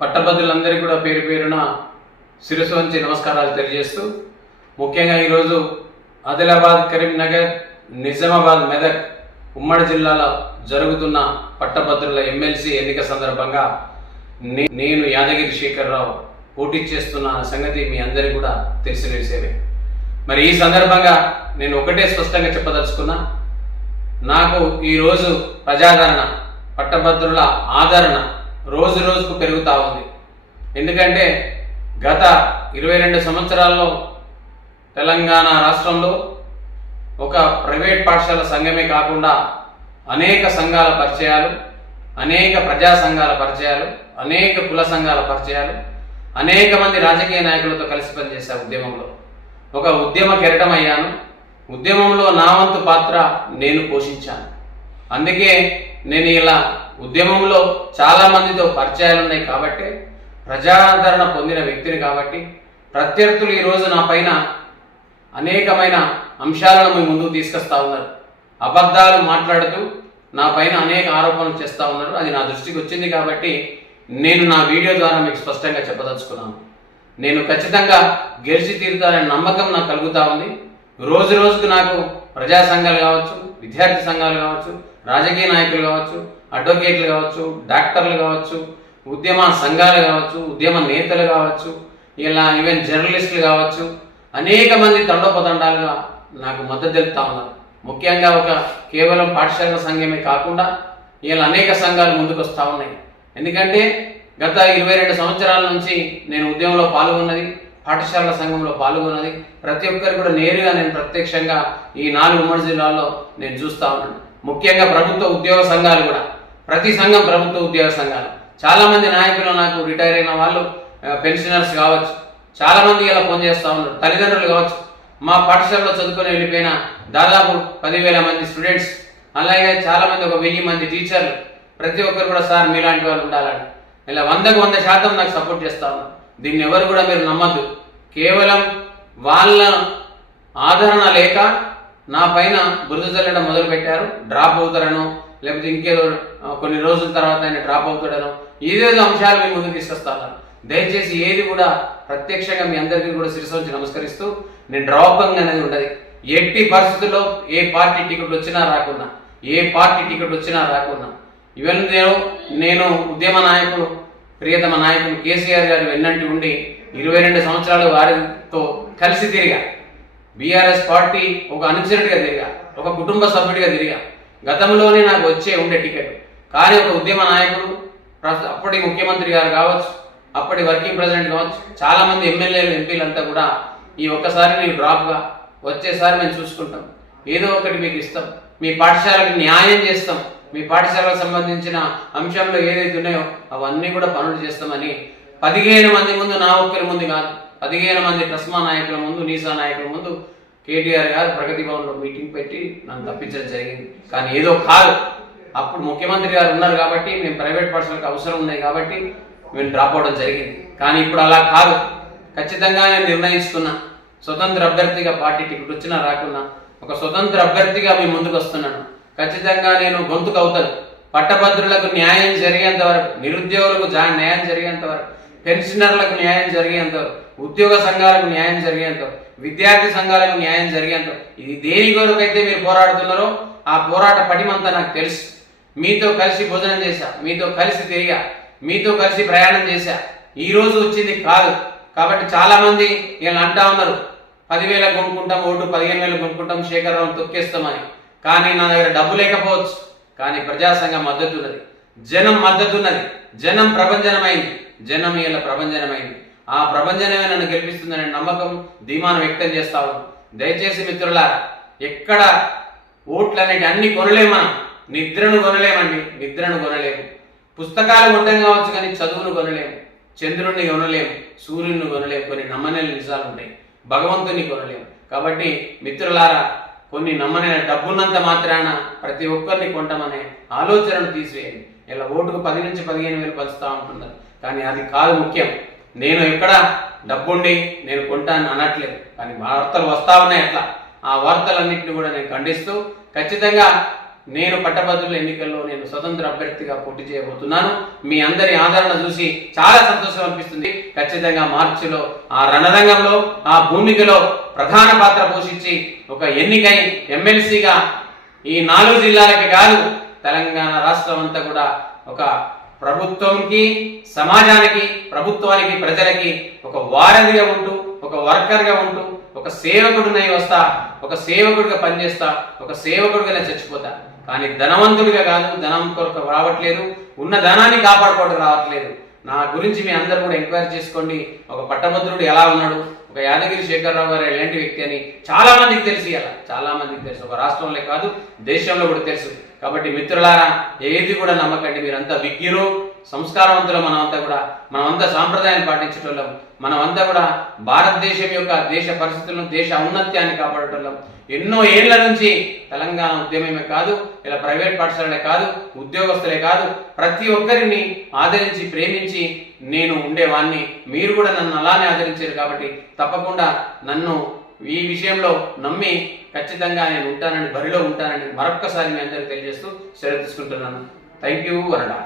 పట్టభద్రులందరికీ కూడా పేరు పేరున శిరస్సు వంచి నమస్కారాలు తెలియజేస్తూ ముఖ్యంగా ఈరోజు ఆదిలాబాద్, కరీంనగర్, నిజామాబాద్, మెదక్ ఉమ్మడి జిల్లాలో జరుగుతున్న పట్టభద్రుల ఎమ్మెల్సీ ఎన్నిక సందర్భంగా నేను యాదగిరి శేఖర్రావు పోటీ చేస్తున్న సంగతి మీ అందరికీ కూడా తెలిసిన విషయమే. మరి ఈ సందర్భంగా నేను ఒకటే స్పష్టంగా చెప్పదలుచుకున్నా, నాకు ఈరోజు ప్రజాదరణ, పట్టభద్రుల ఆదరణ రోజు రోజుకు పెరుగుతూ ఉంది. ఎందుకంటే గత 22 సంవత్సరాల్లో తెలంగాణ రాష్ట్రంలో ఒక ప్రైవేట్ పాఠశాల సంఘమే కాకుండా అనేక సంఘాల పరిచయాలు, అనేక ప్రజా సంఘాల పరిచయాలు, అనేక కుల సంఘాల పరిచయాలు, అనేక మంది రాజకీయ నాయకులతో కలిసి పనిచేసే ఉద్యమంలో ఒక ఉద్యమ కెరటం అయ్యాను. ఉద్యమంలో నా వంతు పాత్ర నేను పోషించాను. అందుకే నేను ఇలా ఉద్యమంలో చాలా మందితో పరిచయాలు ఉన్నాయి కాబట్టి, ప్రజాదరణ పొందిన వ్యక్తిని కాబట్టి, ప్రత్యర్థులు ఈరోజు నా పైన అనేకమైన అంశాలను మీ ముందుకు తీసుకొస్తా ఉన్నారు. అబద్ధాలు మాట్లాడుతూ నా పైన అనేక ఆరోపణలు చేస్తూ ఉన్నారు. అది నా దృష్టికి వచ్చింది కాబట్టి నేను నా వీడియో ద్వారా మీకు స్పష్టంగా చెప్పదలుచుకున్నాను. నేను ఖచ్చితంగా గెలిచి తీరుతాననే నమ్మకం నాకు కలుగుతూ ఉంది. రోజు రోజుకు నాకు ప్రజా సంఘాలు కావచ్చు, విద్యార్థి సంఘాలు కావచ్చు, రాజకీయ నాయకులు కావచ్చు, అడ్వకేట్లు కావచ్చు, డాక్టర్లు కావచ్చు, ఉద్యమ సంఘాలు కావచ్చు, ఉద్యమ నేతలు కావచ్చు, ఇలా ఈవెన్ జర్నలిస్టులు కావచ్చు, అనేక మంది తండోపతండాలుగా నాకు మద్దతు తెలుపుతా ఉన్నారు. ముఖ్యంగా ఒక కేవలం పాఠశాల సంఘమే కాకుండా ఇలా అనేక సంఘాలు ముందుకు వస్తూ ఉన్నాయి. ఎందుకంటే గత 22 సంవత్సరాల నుంచి నేను ఉద్యమంలో పాల్గొన్నది, పాఠశాల సంఘంలో పాల్గొన్నది, ప్రతి ఒక్కరు కూడా నేరుగా నేను ప్రత్యక్షంగా ఈ 4 ఉమ్మడి జిల్లాల్లో నేను చూస్తూ ఉన్నాను. ముఖ్యంగా ప్రభుత్వ ఉద్యోగ సంఘాలు కూడా, ప్రతి సంఘం ప్రభుత్వ ఉద్యోగ సంఘాలు, చాలామంది నాయకులు నాకు రిటైర్ అయిన వాళ్ళు, పెన్షనర్స్ కావచ్చు, చాలామంది ఇలా పనిచేస్తూ ఉన్నారు. తల్లిదండ్రులు కావచ్చు, మా పాఠశాలలో చదువుకొని వెళ్ళిపోయిన దాదాపు 10,000 మంది స్టూడెంట్స్, అలాగే చాలామంది ఒక 1000 మంది టీచర్లు, ప్రతి ఒక్కరు కూడా సార్ మీలాంటి వాళ్ళు ఉండాలని ఇలా 100% నాకు సపోర్ట్ చేస్తా ఉన్నారు. దీన్ని ఎవరు కూడా మీరు నమ్మద్దు. కేవలం వాళ్ళ ఆదరణ లేక నా పైన బురద చల్లడం మొదలుపెట్టారు. డ్రాప్ అవుతారనో, లేకపోతే ఇంకేదో కొన్ని రోజుల తర్వాత ఆయన డ్రాప్ అవుతాడనో, ఏదేదో అంశాలు మీ ముందుకు తీసుకొస్తాను. దయచేసి ఏది కూడా ప్రత్యక్షంగా మీ అందరికీ కూడా శిరస్సు వంచి నమస్కరిస్తూ, నేను డ్రాపింగ్ అనేది ఉండదు. ఎట్టి పరిస్థితుల్లో ఏ పార్టీ టికెట్ వచ్చినా రాకున్నా, ఏ పార్టీ టికెట్ వచ్చినా రాకున్నా, ఈవెన్ నేను ఉద్యమ నాయకుడు, ప్రియతమ నాయకుడు కేసీఆర్ గారు వెన్నంటి ఉండి 22 సంవత్సరాలు వారితో కలిసి తిరిగా. బీఆర్ఎస్ పార్టీ ఒక అనుచరుడిగా తిరిగా, ఒక కుటుంబ సభ్యుడిగా తిరిగా. గతంలోనే నాకు ఉండే టికెట్, కానీ ఒక ఉద్యమ నాయకుడు, అప్పటి ముఖ్యమంత్రి గారు కావచ్చు, అప్పటి వర్కింగ్ ప్రెసిడెంట్ కావచ్చు, చాలామంది ఎమ్మెల్యేలు, ఎంపీలంతా కూడా ఈ ఒక్కసారి నీకు డ్రాప్గా, వచ్చేసారి మేము చూసుకుంటాం, ఏదో ఒకటి మీకు ఇస్తాం, మీ పాఠశాలకు న్యాయం చేస్తాం, మీ పాఠశాలకు సంబంధించిన అంశంలో ఏదైతే ఉన్నాయో అవన్నీ కూడా పనులు చేస్తామని 15 మంది ముందు, నా ఒక్కరి ముందు కాదు, 15 మంది ట్రస్మా నాయకుల ముందు, నీసా నాయకుల ముందు కేటీఆర్ గారు ప్రగతి భవన్లో మీటింగ్ పెట్టి నన్ను తప్పించడం జరిగింది. కానీ ఏదో కాదు, అప్పుడు ముఖ్యమంత్రి గారు ఉన్నారు కాబట్టి, మేము ప్రైవేట్ పాఠశాలకు అవసరం ఉన్నాయి కాబట్టి మేము డ్రాప్ అవడం జరిగింది. కానీ ఇప్పుడు అలా కాదు. ఖచ్చితంగా నేను నిర్ణయించుకున్నా, స్వతంత్ర అభ్యర్థిగా పార్టీ టికెట్ వచ్చినా రాకున్నా ఒక స్వతంత్ర అభ్యర్థిగా మీ ముందుకు వస్తున్నాను. ఖచ్చితంగా నేను గొంతుకు అవుతాను. పట్టభద్రులకు న్యాయం జరిగేంత వరకు, నిరుద్యోగులకు న్యాయం జరిగేంత వరకు, పెన్షనర్లకు న్యాయం జరిగేంత వరకు, ఉద్యోగ సంఘాలకు న్యాయం జరిగేంత వరకు, విద్యార్థి సంఘాలకు న్యాయం జరిగేంత వరకు, ఇది దేని కొరకైతే మీరు పోరాడుతున్నారో ఆ పోరాట పటిమంతా నాకు తెలుసు. మీతో కలిసి భోజనం చేశా, మీతో కలిసి తిరిగా, మీతో కలిసి ప్రయాణం చేశా. ఈ రోజు వచ్చింది కాదు. కాబట్టి చాలా మంది ఇలా అంటా ఉన్నారు, 10,000 కొనుక్కుంటాం, ఓటు 15,000 కొనుక్కుంటాం, శేఖర్రావును తొక్కేస్తామని. కానీ నా దగ్గర డబ్బు లేకపోవచ్చు, కానీ ప్రజాసంఘం మద్దతు ఉన్నది, జనం మద్దతు ఉన్నది, జనం ప్రభంజనమైంది, జనం ఇలా ప్రభంజనమైంది. ఆ ప్రభంజనమే నన్ను గెలిపిస్తుందనే నమ్మకం, ధీమాను వ్యక్తం చేస్తా ఉన్నాను. దయచేసి మిత్రులారా, ఎక్కడ ఓట్లు అనేవి అన్ని కొనలేము, మనం నిద్రను కొనలేమండి, నిద్రను కొనలేము. పుస్తకాలు కొంటాం కావచ్చు, కానీ చదువును కొనలేము, చంద్రుడిని కొనలేము, సూర్యుడిని కొనలేము, కొన్ని నమ్మనేల నిజాలు ఉంటాయి, భగవంతుని కొనలేము. కాబట్టి మిత్రులారా, కొన్ని నమ్మనే డబ్బున్నంత మాత్రాన ప్రతి ఒక్కరిని కొంటామనే ఆలోచనను తీసివేయండి. ఇలా ఓటుకు 10 నుంచి 15,000 పంచుతూ ఉంటున్నారు, కానీ అది కాదు ముఖ్యం. నేను ఎక్కడ డబ్బుండి నేను కొంటాను అనట్లేదు, కానీ వార్తలు వస్తా ఉన్నాయి అట్లా. ఆ వార్తలన్నింటినీ కూడా నేను ఖండిస్తూ, ఖచ్చితంగా నేను పట్టభద్రుల ఎన్నికల్లో నేను స్వతంత్ర అభ్యర్థిగా పోటీ చేయబోతున్నాను. మీ అందరి ఆదరణ చూసి చాలా సంతోషం అనిపిస్తుంది. ఖచ్చితంగా మార్చిలో ఆ రణరంగంలో ఆ భూమికలో ప్రధాన పాత్ర పోషించి ఒక ఎన్నికై ఎమ్మెల్సీగా ఈ 4 జిల్లాలకి కాదు తెలంగాణ రాష్ట్రం అంతా కూడా ఒక ప్రభుత్వంకి, సమాజానికి, ప్రభుత్వానికి, ప్రజలకి ఒక వారధిగా ఉంటూ, ఒక వర్కర్గా ఉంటూ, ఒక సేవకుడినై వస్తా, ఒక సేవకుడిగా పనిచేస్తా, ఒక సేవకుడిగా చచ్చిపోతా. కానీ ధనవంతుడిగా కాదు, ధనం కొరకు రావట్లేదు, ఉన్న ధనాన్ని కాపాడుకోవడం రావట్లేదు. నా గురించి మీ అందరూ కూడా ఎంక్వైరీ చేసుకోండి. ఒక పట్టభద్రుడు ఎలా ఉన్నాడు, ఒక యాదగిరి శేఖరరావు గారు ఎలాంటి వ్యక్తి అని చాలా మందికి తెలిసి, అలా చాలా మందికి తెలుసు. ఒక రాష్ట్రంలో కాదు దేశంలో కూడా తెలుసు. కాబట్టి మిత్రులారా, ఏది కూడా నమ్మకండి. మీరంతా విజ్ఞులు, సంస్కారవంతులు. మనమంతా సాంప్రదాయాన్ని పాటించేటోళ్ళం. మనమంతా కూడా భారతదేశం యొక్క దేశ పరిస్థితులను, దేశ ఔన్నత్యాన్ని కాపాడేటోళ్ళం. ఎన్నో ఏళ్ల నుంచి తెలంగాణ ఉద్యమమే కాదు, ఇలా ప్రైవేట్ పాఠశాలలే కాదు, ఉద్యోగస్తులే కాదు, ప్రతి ఒక్కరిని ఆదరించి ప్రేమించి నేను ఉండేవాడిని. మీరు కూడా నన్ను అలానే ఆదరించారు. కాబట్టి తప్పకుండా నన్ను ఈ విషయంలో నమ్మి ఖచ్చితంగా నేను ఉంటానని, బరిలో ఉంటానని మరొక్కసారి మీ అందరికీ తెలియజేస్తూ సెలవు తీసుకుంటున్నాను. Thank you వరడా.